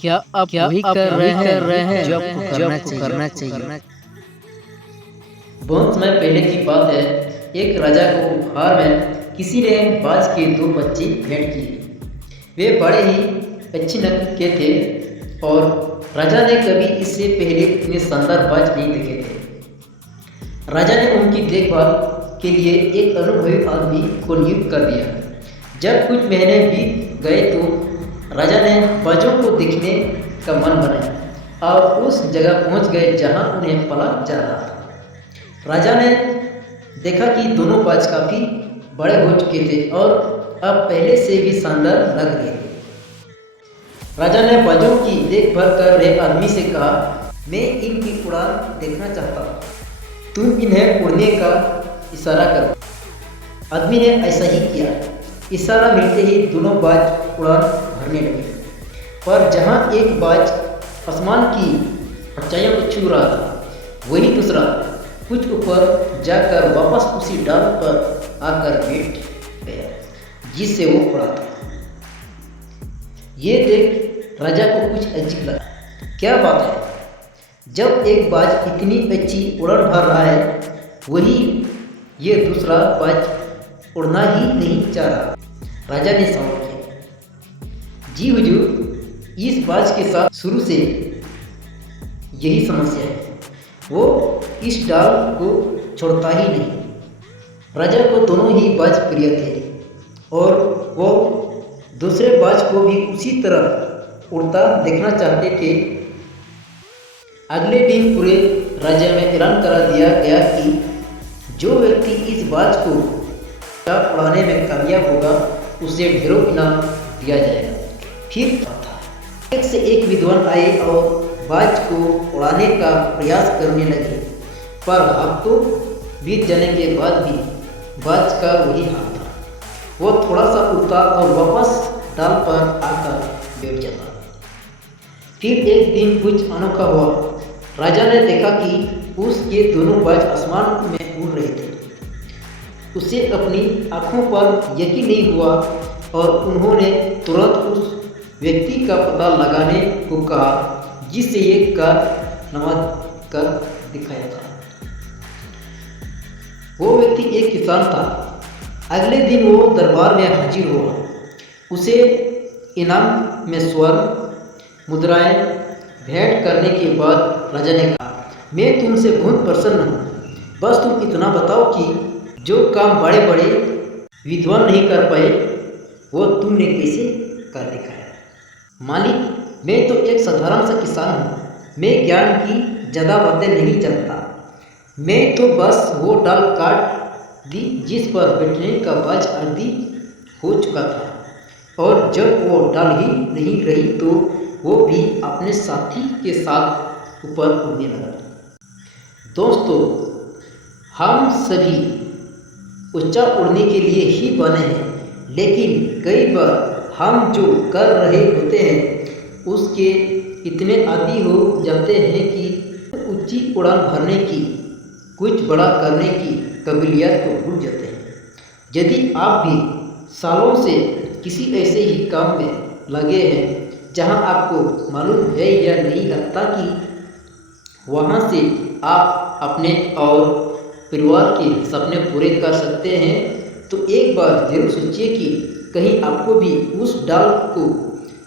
क्या आप वही कर रहे हैं जो आपको करना चाहिए। बहुत समय पहले की बात है। एक राजा को उपहार में किसी ने बाज के 2 बच्चे भेंट किए। वे बड़े ही अच्छी नस्ल के थे और राजा ने कभी इससे पहले इतने शानदार बाज नहीं देखे थे। राजा ने उनकी देखभाल के लिए एक अनुभवी आदमी को नियुक्त कर दिया। जब कुछ महीने बीत गए तो राजा ने बाजों को देखने का मन बनाया और उस जगह पहुंच गए जहां उन्हें पाला जा रहा था। राजा ने देखा कि दोनों बाज काफ़ी बड़े हो चुके थे और अब पहले से भी शानदार लग रहे थे। राजा ने बाजों की देखभाल कर रहे आदमी से कहा, मैं इनकी उड़ान देखना चाहता हूँ, तुम इन्हें उड़ने का इशारा करो। आदमी ने ऐसा ही किया। इशारा मिलते ही दोनों बाज उड़ान भरने लगे, पर जहाँ एक बाज आसमान की ऊंचाइयों को छू रहा था, वही दूसरा कुछ ऊपर जाकर वापस उसी डाल पर आकर बैठ गया जिससे वो उड़ा था। ये देख राजा को कुछ अजीब लगा। क्या बात है, जब एक बाज इतनी अच्छी उड़ान भर रहा है, वही ये दूसरा बाज उड़ना ही नहीं चाह रहा। राजा ने सवाल किया, जी हुजूर, इस बाज के साथ शुरू से यही समस्या है, वो इस डाल को छोड़ता ही नहीं। राजा को दोनों ही बाज प्रिय थे और वो दूसरे बाज को भी उसी तरह उड़ता देखना चाहते थे। अगले दिन पूरे राज्य में ऐलान करा दिया गया कि जो व्यक्ति इस बाज को उड़ाने में कामयाब होगा, उसे ढेरों इनाम दिया जाएगा। फिर था, एक से एक विद्वान आए और बाज को उड़ाने का प्रयास करने लगे, पर हफ्तों बीत जाने के बाद भी बाज का वही हाल था। वो थोड़ा सा उड़ता और वापस डाल पर आकर बैठ जाता। फिर एक दिन कुछ अनोखा हुआ। राजा ने देखा कि उसके दोनों बाज आसमान में उड़ रहे थे। उसे अपनी आँखों पर यकीन नहीं हुआ और उन्होंने तुरंत उस व्यक्ति का पता लगाने को कहा जिससे ये कारनामा कर दिखाया था। वो व्यक्ति एक किसान था। अगले दिन वो दरबार में हाजिर हुआ। उसे इनाम में स्वर्ण मुद्राएं भेंट करने के बाद राजा ने कहा, मैं तुमसे बहुत प्रसन्न हूँ, बस तुम इतना बताओ कि जो काम बड़े बड़े विद्वान नहीं कर पाए, वो तुमने कैसे कर दिखाया। मालिक, मैं तो एक साधारण सा किसान हूँ, मैं ज्ञान की ज़्यादा बातें नहीं जानता। मैं तो बस वो डाल काट दी जिस पर बैठने का बाज आदि हो चुका था, और जब वो डाल ही नहीं रही तो वो भी अपने साथी के साथ ऊपर उड़ने लगा। दोस्तों, हम सभी ऊंचा उड़ने के लिए ही बने हैं, लेकिन कई बार हम जो कर रहे होते हैं उसके इतने आदी हो जाते हैं कि ऊंची उड़ान भरने की, कुछ बड़ा करने की काबिलियत को भूल जाते हैं। यदि आप भी सालों से किसी ऐसे ही काम में लगे हैं जहां आपको मालूम है या नहीं लगता कि वहां से आप अपने और परिवार के सपने पूरे कर सकते हैं, तो एक बार जरूर सोचिए कि कहीं आपको भी उस डाल को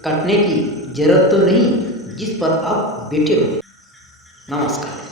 काटने की जरूरत तो नहीं जिस पर आप बैठे हो। नमस्कार।